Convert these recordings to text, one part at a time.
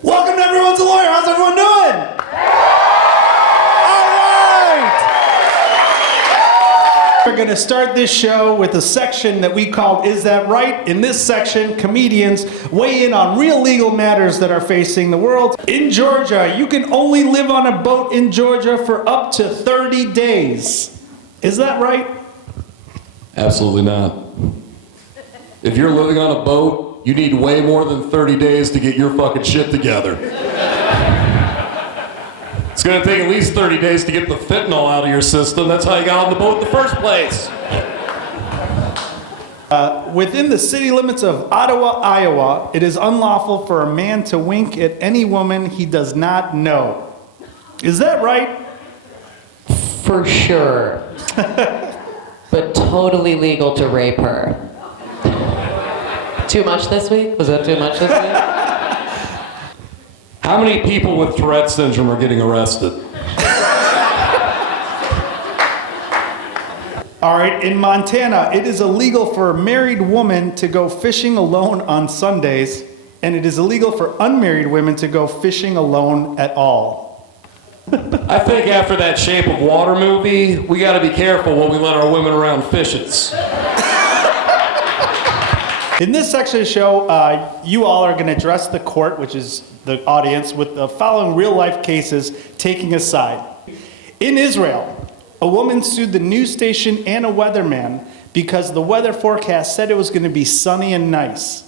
Welcome to Everyone's a Lawyer. How's everyone doing? All right. We're going to start this show with a section that we called Is That Right? In this section, comedians weigh in on real legal matters that are facing the world. In Georgia, you can only live on a boat in Georgia for up to 30 days. Is that right? Absolutely not. If you're living on a boat, you need way more than 30 days to get your fucking shit together. It's gonna take at least 30 days to get the fentanyl out of your system. That's how you got on the boat in the first place. Within the city limits of Ottawa, Iowa, it is unlawful for a man to wink at any woman he does not know. Is that right? For sure. But totally legal to rape her. Too much this week? Was that too much this week? How many people with Tourette syndrome are getting arrested? All right, in Montana, it is illegal for a married woman to go fishing alone on Sundays, and it is illegal for unmarried women to go fishing alone at all. I think after that Shape of Water movie, we gotta be careful when we let our women around fishes. In this section of the show, you all are going to address the court, which is the audience, with the following real-life cases taking a side. In Israel, a woman sued the news station and a weatherman because the weather forecast said it was going to be sunny and nice.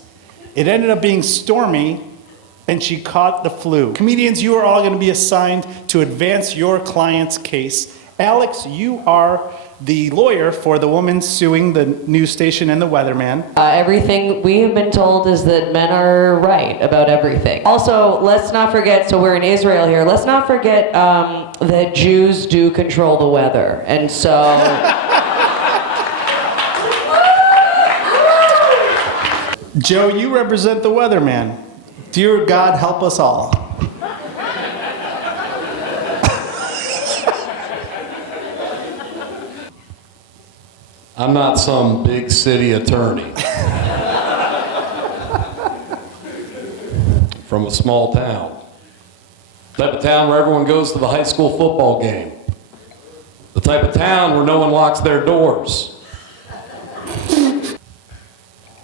It ended up being stormy, and she caught the flu. Comedians, you are all going to be assigned to advance your client's case. Alex, you are the lawyer for the woman suing the news station and the weatherman. Everything we have been told is that men are right about everything. Also, let's not forget, so we're in Israel here, let's not forget that Jews do control the weather. And so... Joe, you represent the weatherman. Dear God, help us all. I'm not some big city attorney. From a small town. The type of town where everyone goes to the high school football game. The type of town where no one locks their doors.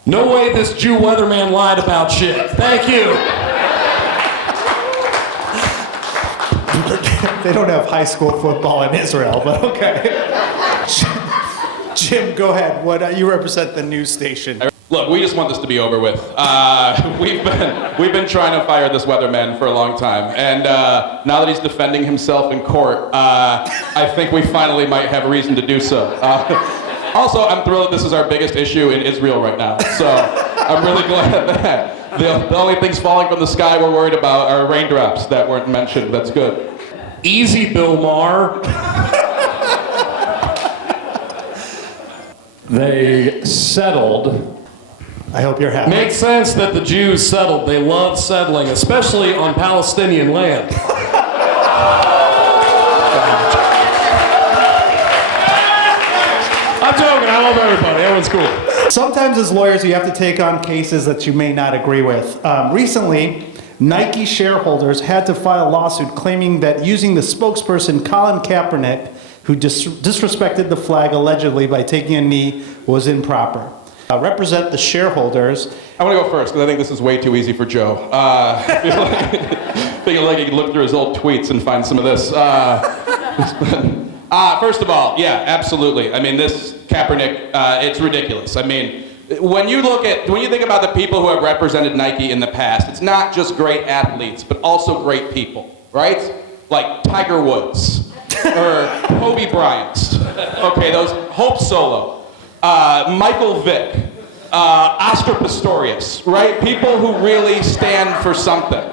No way this Jew weatherman lied about shit. Thank you. They don't have high school football in Israel, but okay. Jim, go ahead. You represent the news station. Look, we just want this to be over with. We've been trying to fire this weatherman for a long time, and now that he's defending himself in court, I think we finally might have reason to do so. Also, I'm thrilled this is our biggest issue in Israel right now, so I'm really glad that the only things falling from the sky we're worried about are raindrops that weren't mentioned. That's good. Easy, Bill Maher. They settled. I hope you're happy. Makes sense that the Jews settled. They love settling, especially on Palestinian land. I'm joking. I love everybody. Everyone's cool. Sometimes as lawyers, you have to take on cases that you may not agree with. Recently, Nike shareholders had to file a lawsuit claiming that using the spokesperson Colin Kaepernick, who disrespected the flag allegedly by taking a knee, was improper. Represent the shareholders. I want to go first because I think this is way too easy for Joe. I feel like he could look through his old tweets and find some of this. First of all, yeah, absolutely. I mean, this Kaepernick, it's ridiculous. I mean, when you think about the people who have represented Nike in the past, it's not just great athletes, but also great people, right? Like Tiger Woods. Or Kobe Bryant, okay, those Hope Solo, Michael Vick, Oscar Pistorius, right? People who really stand for something.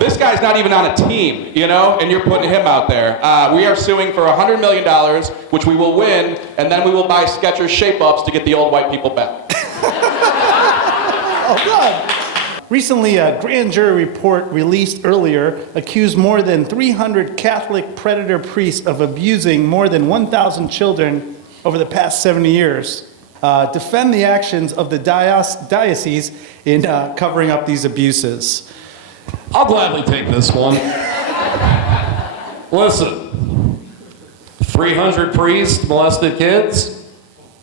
This guy's not even on a team, you know, and you're putting him out there. We are suing for $100 million, which we will win, and then we will buy Skechers shape-ups to get the old white people back. Oh, God. Recently, a grand jury report released earlier accused more than 300 Catholic predator priests of abusing more than 1,000 children over the past 70 years. Defend the actions of the diocese in covering up these abuses. I'll gladly take this one. Listen, 300 priests molested kids?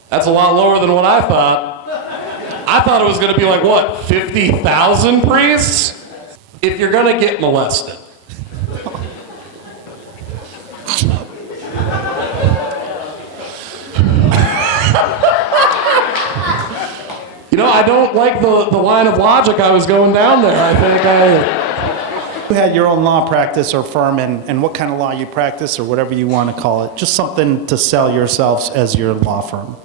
That's a lot lower than what I thought. I thought it was going to be like, what, 50,000 priests? If you're going to get molested, you know, I don't like the line of logic I was going down there. I think You had your own law practice or firm, and what kind of law you practice or whatever you want to call it. Just something to sell yourselves as your law firm.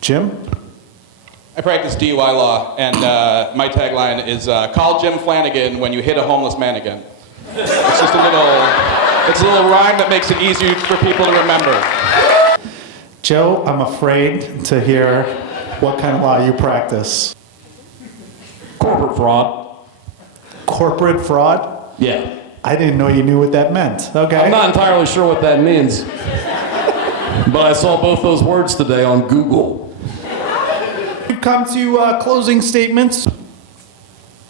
Jim? I practice DUI law, and my tagline is call Jim Flanagan when you hit a homeless man again. It's just it's a little rhyme that makes it easier for people to remember. Joe, I'm afraid to hear what kind of law you practice. corporate fraud. Corporate fraud? Yeah. I didn't know you knew what that meant. Okay. I'm not entirely sure what that means. But I saw both those words today on Google. We've come to closing statements.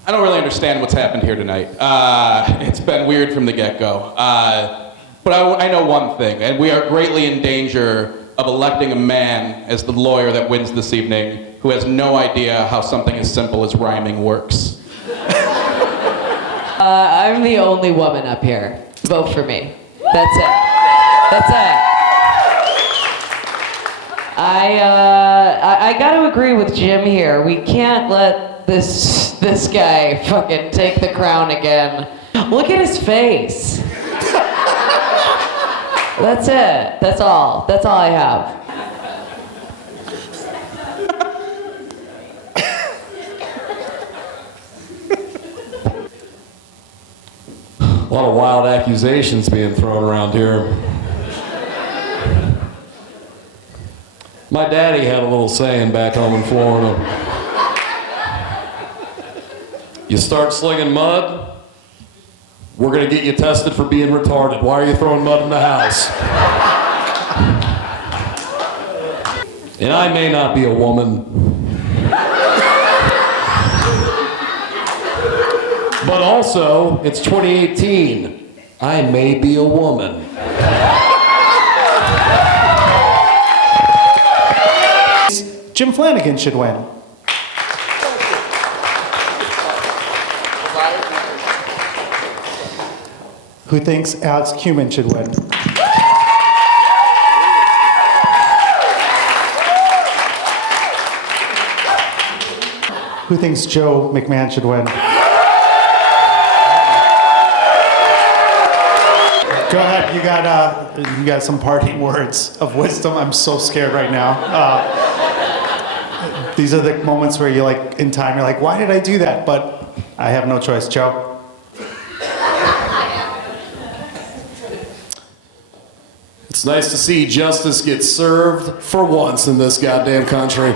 I don't really understand what's happened here tonight. It's been weird from the get-go. But I know one thing, and we are greatly in danger of electing a man as the lawyer that wins this evening who has no idea how something as simple as rhyming works. I'm the only woman up here. Vote for me. That's it. That's it. I got to agree with Jim here. We can't let this guy fucking take the crown again. Look at his face. That's it. That's all. That's all I have. A lot of wild accusations being thrown around here. My daddy had a little saying back home in Florida. You start slinging mud, we're gonna get you tested for being retarded. Why are you throwing mud in the house? And I may not be a woman, but also, it's 2018. I may be a woman. Jim Flanagan should win. Who thinks Alex Kumin should win? Who thinks Joe McMahon should win? Go ahead, you got some parting words of wisdom. I'm so scared right now. These are the moments where you're like, in time, you're like, why did I do that? But I have no choice. Joe? It's nice to see justice get served for once in this goddamn country.